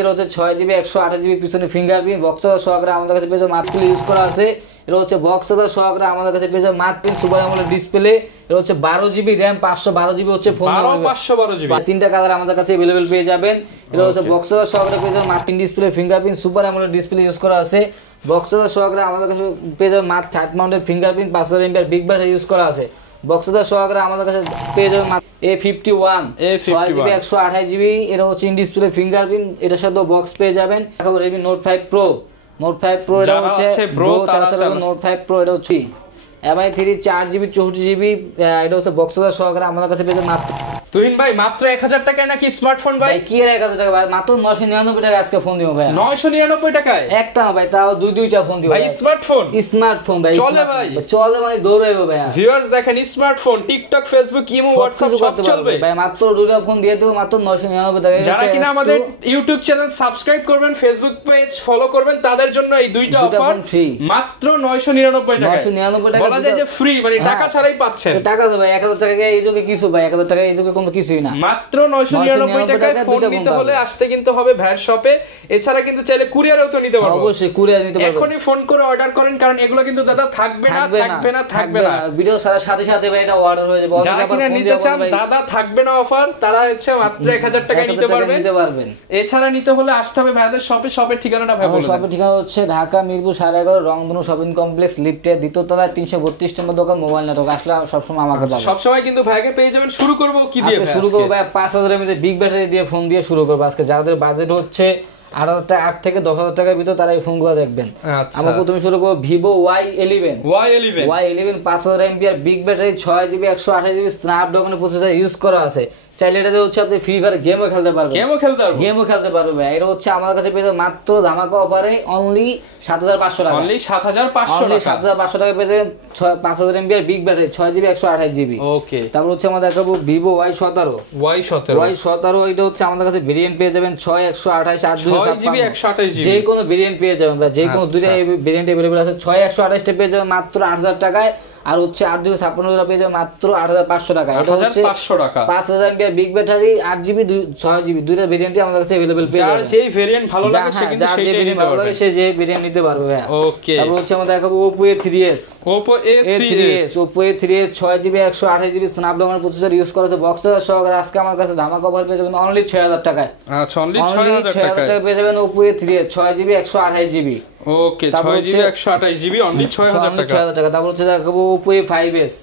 এটা হচ্ছে 6GB 128GB পিছনে ফিঙ্গারপ্রিন্ট বক্স সহকারে আমাদের কাছে পেয়ে মাত্র ইউজ করা আছে। এটা হচ্ছে বক্স সহকারে আমাদের কাছে পেয়ে মাত্র সুপার অ্যামোলেড ডিসপ্লে। এটা হচ্ছে 12GB RAM 512GB হচ্ছে ফোন 512GB। তিনটা কালার আমাদের কাছে अवेलेबल পেয়ে যাবেন। এটা হচ্ছে বক্স সহকারে পেয়ে যাবেন Martin display fingerprint super AMOLED display use করা আছে। বক্স সহকারে আমাদের কাছে পেয়ে যাবেন মাত্র 60 mounted fingerprint 5000 mAh big battery use করা আছে। বক্স সহকারে আমাদের কাছে পেয়ে যাবেন A51 6GB 128GB। এটা হচ্ছে ইন ডিসপ্লে ফিঙ্গারপ্রিন্ট, এটার সাথে বক্স পেয়ে যাবেন। এখন Redmi Note 5 Pro এটা হচ্ছে Note 5 Pro এটা হচ্ছে MI3 4GB 64GB। এটা হচ্ছে বক্স সহকারে আমাদের কাছে পেয়ে যাবেন মাত্র তুহিন ভাই মাত্র 1000 টাকায় নাকি স্মার্টফোন ভাই? কি এর 1000 টাকা ভাই? মাত্র 999 টাকা আজকে ফোন দিব ভাই। 999 টাকায় একটা না ভাই, তাও দুইটা ফোন দিব ভাই। স্মার্টফোন ভাই চলে ভাই, চলে মানে দৌড়াইবো ভাই। ভিউয়ার্স দেখেন smartphone TikTok Facebook imo WhatsApp সব চলবে ভাই। মাত্র দুইটা ফোন দিয়ে দেব মাত্র 999 টাকা। যারা কিনা আমাদের ইউটিউব চ্যানেল সাবস্ক্রাইব করবেন, ফেসবুক পেজ ফলো করবেন, তাদের জন্য এই দুইটা অফার মাত্র 999 টাকা। 999 টাকা বলা যায় যে ফ্রি, মানে টাকা ছাড়াই পাচ্ছেন। টাকা তো ভাই 1000 টাকা এই যুগে কিছু ভাই, 1000 টাকা এই যুগে কোনো কিছুই না। মাত্র 999 টাকায় ফোন নিতে হলে আসতে কিন্তু হবে ভাইয়ের শপে। এছাড়া কিন্তু চাইলে কুরিয়ারেও তো নিতে পারবো। অবশ্যই কুরিয়ার নিতে পারবো। এখনই ফোন করে অর্ডার করেন, কারণ এগুলো কিন্তু দাদা থাকবে না। ভিডিও সাথে সাথে ভাই এটা অর্ডার হয়ে যাবে। যারা কিনা নিতে চান দাদা থাকবে না অফার, তারা হচ্ছে মাত্র 1000 টাকায় নিতে পারবেন। এছাড়া নিতে হলে আসতে হবে ভাইদের শপে। শপের ঠিকানাটা ভাই বলুন। শপের ঠিকানা হচ্ছে ঢাকা মিরপুর 11.5 রংধনু শপিং কমপ্লেক্স লিফটের দ্বিতীয় তলায় 332 নম্বর দোকান মোবাইল নেটওয়ার্ক। আসলে সবসময় আমাকে পাবেন, সবসময় কিন্তু ভাইকে পেয়ে যাবেন। শুরু করব কি দিয়ে? শুরু করব ভাই 5000 mAh বিগ ব্যাটারি দিয়ে ফোন দিয়ে শুরু করব আজকে। যাদের বাজেট হচ্ছে 8 থেকে 10,000 টাকার ভিতর তারা এই ফোনগুলো দেখবেন। আমরা প্রথমে শুরু করব Vivo Y11 5000 mAh big battery 6GB 128GB Snapdragon processor use করা আছে। চাইলে এটাতে হচ্ছে আপনি ফ্রি ফায়ার গেমও খেলতে পারবেন। ভাই এটা হচ্ছে আমাদের কাছে পেয়ে মাত্র ধামাকা অফারে অনলি 7500 টাকা। 7500 টাকা পেয়ে যাবেন 5000 mAh big battery 6GB 128GB। ওকে, তারপর হচ্ছে আমরা দেখাবো Vivo Y17 এটা হচ্ছে আমাদের কাছে ভেরিয়েন্ট পেয়ে যাবেন 6 128 8GB 128GB যে কোনো ভেরিয়েন্ট পেয়ে যাবেন বা যে কোনো দুইটা ভেরিয়েন্ট अवेलेबल আছে। 6 128 টা পেয়ে যাবেন মাত্র 8000 টাকায়। আর হচ্ছে 8GB 56 পেয়ে যাবেন মাত্র 8500 টাকা। এটা হচ্ছে 8500 টাকা 5000 mAh big battery 8GB 6GB দুইটা ভেরিয়েন্টই আমাদের কাছে अवेलेबल পেয়ে যাবেন। যার যেই ভেরিয়েন্ট ভালো লাগে সে কিন্তু সেটাই নিতে পারবে। সে যে ভেরিয়েন্ট নিতে পারবে ভাই। ওকে, তারপর হচ্ছে আমরা দেখাবো Oppo A3s 6GB 128GB Snapdragon processor use করা আছে। বক্স সহকারে আজকে আমার কাছে ধামাকা অফার পেয়ে যাবেন অনলি 6000 টাকায়। আচ্ছা, অনলি 6000 টাকায় পেয়ে যাবেন Oppo A3s 6GB 128GB। ওকে, 6GB 128GB অনলি 6000 টাকা। তারপর হচ্ছে দেখাবো Oppo A5s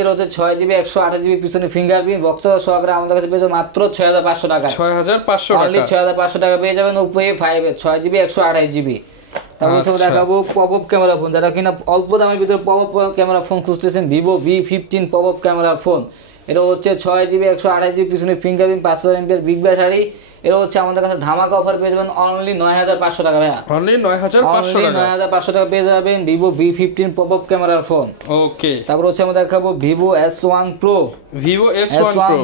এর হচ্ছে 6GB 128GB পিছনে ফিঙ্গারপ্রিন্ট বক্স সহকারে আমাদের কাছে পেয়ে যাবেন মাত্র 6500 টাকা। 6500 টাকা পেয়ে যাবেন Oppo A5s 6GB 128GB। তারপর হচ্ছে দেখাবো পপআপ ক্যামেরা ফোন। যারা কিনা অল্প দামের ভিতরে পপআপ ক্যামেরা ফোন খুঁজতেছেন Vivo V15 popup camera phone. এটা হচ্ছে 6GB 128GB পিছনে ফিঙ্গারপ্রিন্ট 5000 mAh বিগ ব্যাটারি। এটা হচ্ছে আমাদের কাছে ধামাকা অফার পেয়ে যাবেন অনলি 9500 টাকা ভাই। অনলি 9500 টাকা পেয়ে যাবেন Vivo V15 পপআপ ক্যামেরার ফোন। ওকে, তারপর হচ্ছে আমরা দেখাবো Vivo S1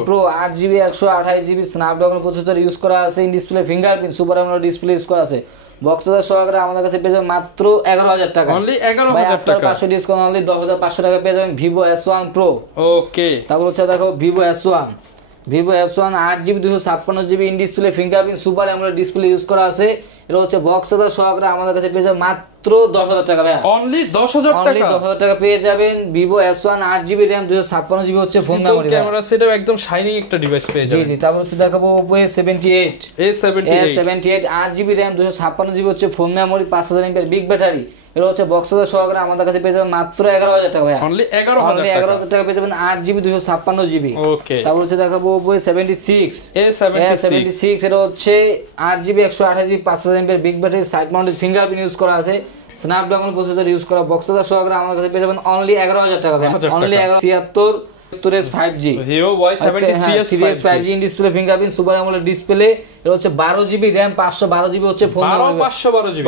Pro 8GB 128GB Snapdragon processor use করা আছে। In display fingerprint super AMOLED display use করা আছে। বক্সদার সহকারে আমাদের কাছে পেয়ে যাবেন মাত্র 11000 টাকা। অনলি 11000 টাকা 500 ডিসকাউন্ট অনলি 10500 টাকা পেয়ে যাবেন Vivo S1 Pro। ওকে, তারপর হচ্ছে দেখো Vivo S1 8GB 256GB in display fingerprint super AMOLED display use করা আছে। এটা হচ্ছে বক্সদার সহকারে আমাদের কাছে পেয়ে যাবেন মাত্র 10000 টাকা ভাই। অনলি 10000 টাকা। অনলি 10000 টাকা পেয়ে যাবেন Vivo S1 8GB RAM 256GB হচ্ছে ফোন মেমরি। ক্যামেরা সেটাও একদম শাইনিং একটা ডিভাইস পেয়ে যাবেন। জি, তারপর হচ্ছে দেখাবো Oppo A78 8GB RAM 256GB হচ্ছে phone memory 5000 mAh big battery. এটা হচ্ছে বক্সদার সহকারে আমাদের কাছে পেয়ে যাবেন মাত্র 11000 টাকা ভাই। অনলি 11000 টাকা পেয়ে যাবেন 8GB 256GB। ওকে, তারপর হচ্ছে দেখাবো Oppo A76 এটা হচ্ছে 8GB 128GB 5000 mAh big battery side mounted fingerprint use করা আছে। স্ন্যাপড্রাগন প্রসেসর ইউজ করা বক্সদার সহকারে আমাদের কাছে পেয়ে যাবেন অনলি 11000 টাকা ভাই। Only 76 5G Vivo Y73s 5G in display fingerprint super AMOLED display. এটা হচ্ছে 12GB RAM 512GB হচ্ছে phone memory.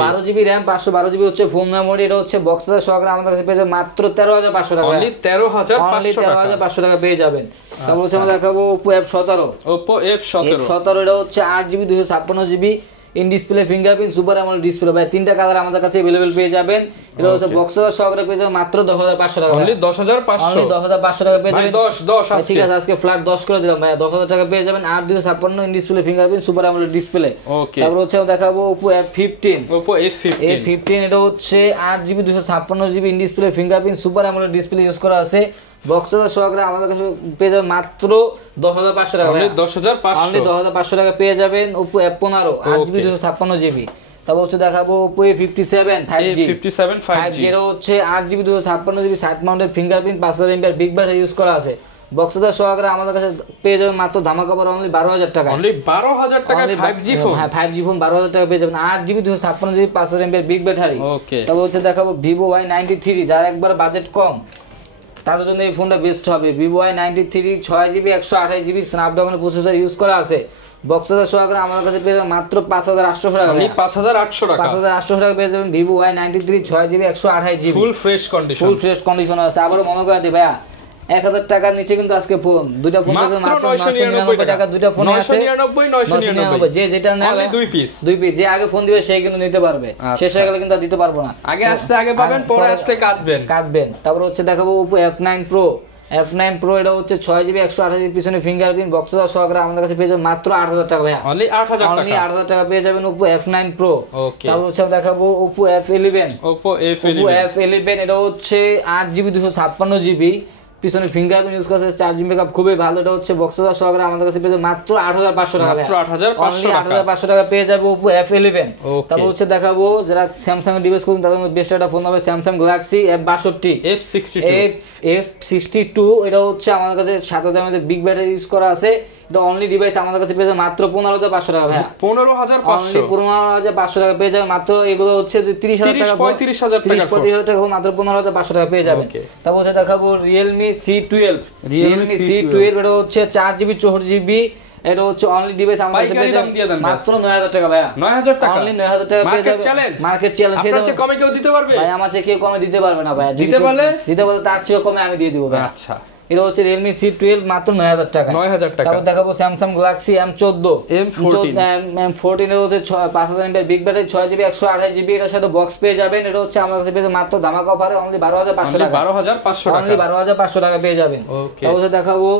12GB RAM 512GB হচ্ছে ফোন মেমরি। এটা হচ্ছে বক্সদার সহকারে আমাদের কাছে পেয়ে যাবেন মাত্র 13500 টাকা। অনলি 13500 টাকা পেয়ে যাবেন। তারপর হচ্ছে আমরা দেখাবো Oppo F17 এটা হচ্ছে 8GB 256GB in display fingerprint super AMOLED display ভাই তিনটা কালার আমাদের কাছে अवेलेबल পেয়ে যাবেন। এটা হচ্ছে বক্স সহকারে পেয়ে যাবেন মাত্র 10500 টাকা, অনলি 10500, অনলি 10500 টাকা পেয়ে যাবেন। 10 আছে, ঠিক আছে আজকে ফ্ল্যাট 10 করে দিলাম ভাই, 10000 টাকা পেয়ে যাবেন 8256 in display fingerprint super AMOLED display. Okay, তারপর হচ্ছে দেখাবো Oppo F15, Oppo F15 এটা হচ্ছে 8GB 256GB in display fingerprint super AMOLED display use করা আছে। বক্স সহকারে আমাদের কাছে পেয়ে যাবেন মাত্র 10500 টাকা, অনলি 10500, অনলি 10500 টাকা পেয়ে যাবেন Oppo F15 8GB 256GB। তারপর হচ্ছে দেখাবো Oppo A57 5G, এটা হচ্ছে 8GB 256GB side mounted fingerprint 5000 mAh big battery use করা আছে। বক্স সহকারে আমাদের কাছে পেয়ে যাবেন মাত্র ধামাকা অফার অনলি 12000 টাকা, অনলি 12000 টাকা 5G ফোন। হ্যাঁ 5G ফোন 12000 টাকা পেয়ে যাবেন 8GB 256GB 5000 mAh big battery. ওকে, তারপর হচ্ছে দেখাবো Vivo Y93, যার একবার বাজেট কম তাদের জন্য এই ফোনটা বেস্ট হবে। Vivo Y93 6GB 128GB Snapdragon processor use করা আছে। বক্স সহকারে আমাদের কাছে পেয়ে যাবেন মাত্র 5800 টাকা, অনলি 5800 টাকা, 5800 টাকা পেয়ে যাবেন Vivo Y93 6GB 128GB full fresh condition আছে। আবার মনে করে দিই ভাইয়া 1000 টাকার নিচে কিন্তু আজকে ফোন দুইটা ফোন আছে মাত্র 999 টাকা, দুইটা ফোন আছে 999 যে যেটা নেবে দুই পিস যে আগে ফোন দিবে সেই কিন্তু নিতে পারবে, শেষ হয়ে গেলে কিন্তু আর দিতে পারবো না। আগে আসতে আগে পাবেন, পরে আসতে কাটবেন। তারপর হচ্ছে দেখাবো Oppo F9 Pro, এটা হচ্ছে 6GB 128GB পিছনে ফিঙ্গারপ্রিন্ট বক্স সহকারে আমাদের কাছে পেয়ে যাবেন মাত্র 8000 টাকা ভাইয়া, অনলি 8000 টাকা পেয়ে যাবেন Oppo F9 Pro। ওকে, তারপর হচ্ছে দেখাবো Oppo F11, এটা হচ্ছে 8GB 256GB পিছনে ফিঙ্গারপ্রিন্ট ইউজ করা আছে, চার্জিং ব্যাকআপ খুবই ভালো। এটা হচ্ছে বক্স সহকারে আমাদের কাছে পেয়ে যাবে মাত্র 8500 টাকা, মাত্র 8500 টাকা পেয়ে যাবে Oppo F11। তারপর হচ্ছে দেখাবো যারা স্যামসাং এর ডিভাইস করুন তাদের মধ্যে বেস্ট একটা ফোন হবে Samsung Galaxy F62, এটা হচ্ছে আমাদের কাছে 7000 mAh বিগ ব্যাটারি ইউজ করা আছে। এটা অনলি ডিভাইস আমাদের কাছে পেয়ে যাবে মাত্র 15500 টাকা ভাই, 15500 টাকা পেয়ে যাবে মাত্র। এগুলো হচ্ছে যে 30000 টাকা 35000 টাকা মাত্র 15500 টাকা পেয়ে যাবেন। তারপর হচ্ছে দেখাবো Realme C12, এটা হচ্ছে 4GB 64GB, এটা হচ্ছে অনলি ডিভাইস আমাদের কাছে পেয়ে যাবে মাত্র 9000 টাকা ভাই, 9000 টাকা, অনলি 9000 টাকা পেয়ে যাবে। মার্কেট চ্যালেঞ্জ আপনার চেয়ে কমে কেউ দিতে পারবে ভাই, আমার চেয়ে কেউ কমে দিতে পারবে না ভাই, দিতে বলে তার চেয়ে কমে আমি দিয়ে দিব ভাই। আচ্ছা, এটা হচ্ছে Realme C12 মাত্র 9000 টাকা। তারপর দেখাবো Samsung Galaxy M14, এর হচ্ছে 5000 mAh big battery 6GB 128GB, এর সাথে বক্স পেয়ে যাবেন। এটা হচ্ছে আমাদের কাছে পেয়ে যাবেন মাত্র ধামাকা অফারে অনলি 12500 টাকা, 12500 টাকা পেয়ে যাবেন। তারপর দেখাবো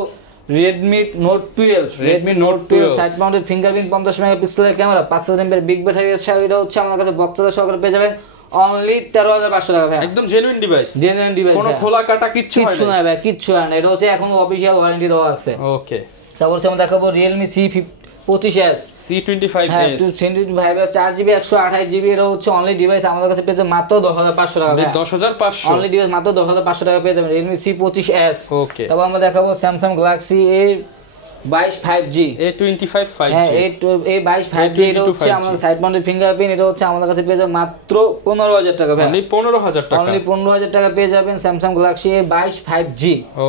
Redmi Note 12, side mounted fingerprint 50 মেগাপিক্সেলের ক্যামেরা 5000 mAh বিগ ব্যাটারি, এটা হচ্ছে আমাদের কাছে বক্স সহকারে পেয়ে যাবেন অনলি 13500 টাকা ভাই, একদম জেনুইন ডিভাইস, কোনো খোলা কাটা কিচ্ছু নাই ভাই, কিচ্ছু না। এটা হচ্ছে এখনো অফিশিয়াল ওয়ারেন্টি দেওয়া আছে। ওকে, তারপর হচ্ছে আমরা দেখাবো Realme C25s, 4GB 128GB, এটা হচ্ছে অনলি ডিভাইস আমাদের কাছে পেয়ে যাবে মাত্র 10500 টাকা, 10500, অনলি ডিভাইস মাত্র 10500 টাকা পেয়ে যাবেন Realme C25s। ওকে, তারপর আমরা দেখাবো Samsung Galaxy A22 5G, A22 5G, এটা হচ্ছে আমাদের সাইড মাউন্টেড ফিঙ্গারপ্রিন্ট, এটা হচ্ছে আমাদের কাছে পেয়ে যাবে মাত্র 15000 টাকা ভাই, অনলি 15000 টাকা পেয়ে যাবেন Samsung Galaxy A22 5G।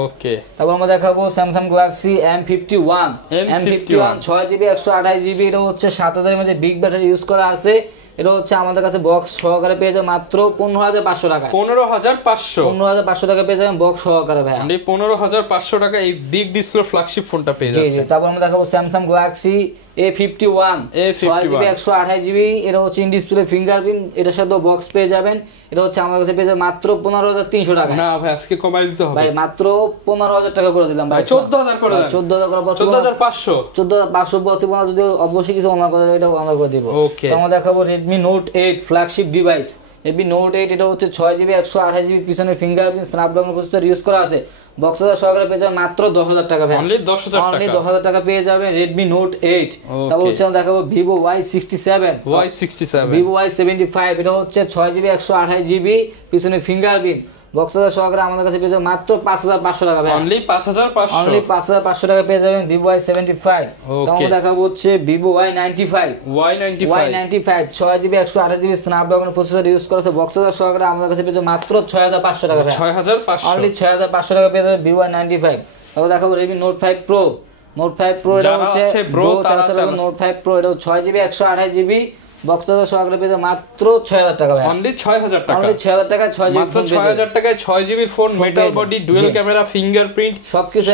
ওকে, তারপর আমরা দেখাবো Samsung Galaxy M51, 6GB 128GB, এটা হচ্ছে 7000 mAh বিগ ব্যাটারি ইউজ করা আছে। এটা হচ্ছে আমাদের কাছে বক্স সহকারে পেয়ে যাবে মাত্র 15500 টাকা, 15500 টাকা পেয়ে যাবেন বক্স সহকারে ভাই, 15500 টাকা এই বিগ ডিসপ্লে ফ্ল্যাগশিপ ফোনটা পেয়ে যাচ্ছে। তারপর আমরা দেখাবো Samsung Galaxy A51, 6GB 128GB, এটা হচ্ছে ইন ডিসপ্লে ফিঙ্গারপ্রিন্ট, এটার সাথে বক্স পেয়ে যাবেন। এটা হচ্ছে আমাদের কাছে পেয়ে যাবে মাত্র 15300 টাকা। না ভাই, আজকে কমাই দিতে হবে ভাই, মাত্র 15000 টাকা করে দিলাম ভাই, 14000 করে দেন, 14000 করে 14500 বলতে যদি অবশ্যই কিছু অনলাইন করে এটা আমরা করে দেব। ওকে, তো আমরা দেখাবো Redmi Note 8 flagship device, Redmi Note 8, এটা হচ্ছে 6GB 128GB পিছনে ফিঙ্গারপ্রিন্ট স্ন্যাপড্রাগন প্রসেসর ইউজ করা আছে। বক্সটা সহকারে পেয়ে যাবেন মাত্র 10000 টাকা ভাই, অনলি 10000 টাকা পেয়ে যাবেন Redmi Note 8। তারপর হচ্ছে আমরা দেখাবো Vivo Y67, Vivo Y75, এটা হচ্ছে 6GB 128GB পিছনে ফিঙ্গারপ্রিন্ট বক্সটা সহকারে আমাদের কাছে পেয়ে যাবেন মাত্র 5500 টাকা ভাই, অনলি 5500 টাকা পেয়ে যাবেন Vivo Y75। তারপর দেখাবো হচ্ছে Vivo Y95, 6GB 128GB Snapdragon processor use করা আছে। বক্সটা সহকারে আমাদের কাছে পেয়ে যাবেন মাত্র 6500 টাকা ভাই, 6500, অনলি 6500 টাকা পেয়ে যাবেন Vivo Y95। তারপর দেখাবো Redmi Note 5 Pro, এটা হচ্ছে Note 5 Pro, এটা 6GB 128GB বক্সটা সহকারে পেয়ে যাবেন মাত্র 6000 টাকা ভাই, অনলি 6000 টাকা, 6000 টাকা 6GB, মাত্র 6000 টাকায় 6GB phone, metal body, dual camera, fingerprint সবকিছু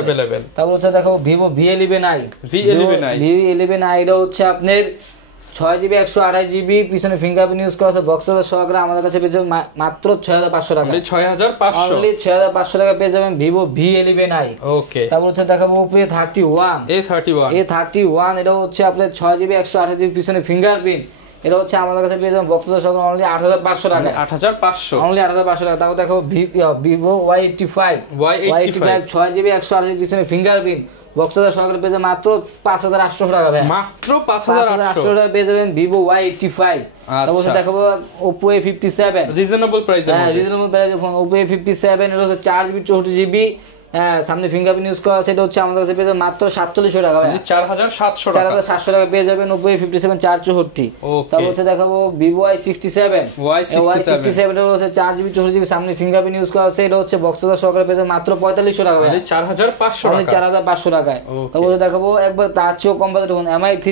अवेलेबल। তারপর হচ্ছে দেখাবো Vivo V11i, এটা হচ্ছে আপনার 6GB 128GB পিছনে ফিঙ্গারপ্রিন্ট ইউজ করা আছে বক্স সহকারে আমাদের কাছে পেয়ে যাবেন মাত্র 6500 টাকা। অনলি 6500, অনলি 6500 টাকা পেয়ে যাবেন ভিভো V11i। ওকে, তারপর হচ্ছে দেখাবো Oppo A31 এটা হচ্ছে আপনার 6GB 128GB পিছনে ফিঙ্গারপ্রিন্ট, এটা হচ্ছে আমাদের কাছে পেয়ে যাবেন বক্স সহকারে অনলি 8500 টাকা। 8500, অনলি 8500 টাকা। তারপর দেখাবো ভিভো Y85 6GB 128GB পিছনে ফিঙ্গারপ্রিন্ট বক্স সহকারে পেয়ে যাবেন মাত্র 5800 টাকা ভাই, মাত্র 5800 টাকা পেয়ে যাবেন ভিভো Y85। তারপর দেখাবো Oppo A57 রিজনেবল প্রাইসে, হ্যাঁ রিজনেবল প্রাইসে ফোন Oppo A57 এটা হচ্ছে 4GB 64GB সামনে ফিঙ্গারপ্রিন্ট ইউজ করা আছে, এটা হচ্ছে আমাদের কাছে পেয়ে যাবেন মাত্র 4700 টাকা ভাই, 4700 টাকা, 4700 টাকা পেয়ে যাবেন Oppo A57 464। তারপর হচ্ছে দেখাবো Vivo Y67 এটা হচ্ছে 4GB 64GB সামনে ফিঙ্গারপ্রিন্ট ইউজ করা আছে, এটা হচ্ছে বক্স সহকারে পেয়ে যাবেন মাত্র 4500 টাকা ভাই, 4500 টাকা, 4500 টাকায়। তারপর দেখাবো একবার তার চেয়েও কম budget phone MI3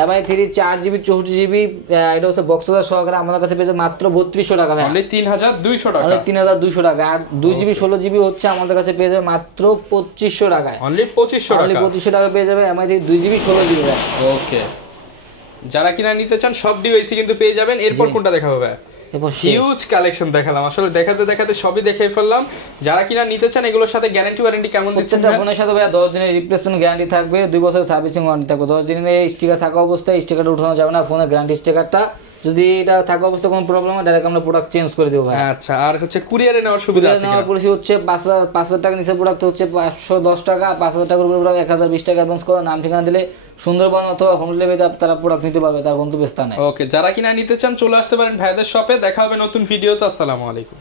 4GB 64GB এটা হচ্ছে বক্স সহকারে আমাদের কাছে পেয়ে যাবেন মাত্র 3200 টাকা ভাই, অনলি 3200 টাকা, অনলি 3200 টাকা। আর 2GB 16GB হচ্ছে আমাদের কাছে পেয়ে যাবে মাত্র 2500 টাকায়, অনলি 2500 টাকা, অনলি 2500 টাকা পেয়ে যাবে MI3 2GB 16GB ভাই। ওকে, যারা কিনা নিতে চান সব ডিভাইসই কিন্তু পেয়ে যাবেন। এরপর কোনটা দেখাবো ভাই? হিউজ কালেকশন দেখালাম, আসলে দেখাতে দেখাতে সবই দেখাই ফেললাম। যারা কিনা নিতে চান এগুলোর সাথে গ্যারান্টি ওয়ারেন্টি কেমন দিচ্ছেন? প্রত্যেকটা ফোনের সাথে ভাই 10 দিনের রিপ্লেসমেন্ট গ্যারান্টি থাকবে, 2 বছরের সার্ভিসিং ওয়ারেন্টি থাকবে। 10 দিনের স্টিকার থাকা অবস্থায় স্টিকারটা উঠানো যাবে না, ফোনের গ্যারান্টি স্টিকারটা যদি এটা থাকা অবস্থায় কোনো প্রবলেম হয় ডাইরেক্ট আমরা প্রোডাক্ট চেঞ্জ করে দেবো ভাই। আচ্ছা, আর হচ্ছে কুরিয়ারে নেওয়ার সুবিধা আছে? নেওয়ার পলিসি হচ্ছে 5000 টাকা নিচে প্রোডাক্ট হচ্ছে 510 টাকা, 5000 টাকার উপরে প্রোডাক্ট 1020 টাকা অ্যাডভান্স করে নাম ঠিকানা দিলে সুন্দরবন অথবা হোম ডেলিভারিতে তারা প্রোডাক্ট নিতে পারবে তার গন্তব্যস্থানে। ওকে, যারা কিনা নিতে চান চলে আসতে পারেন ভাইদের শপে। দেখা হবে নতুন ভিডিওতে। আসসালামু আলাইকুম।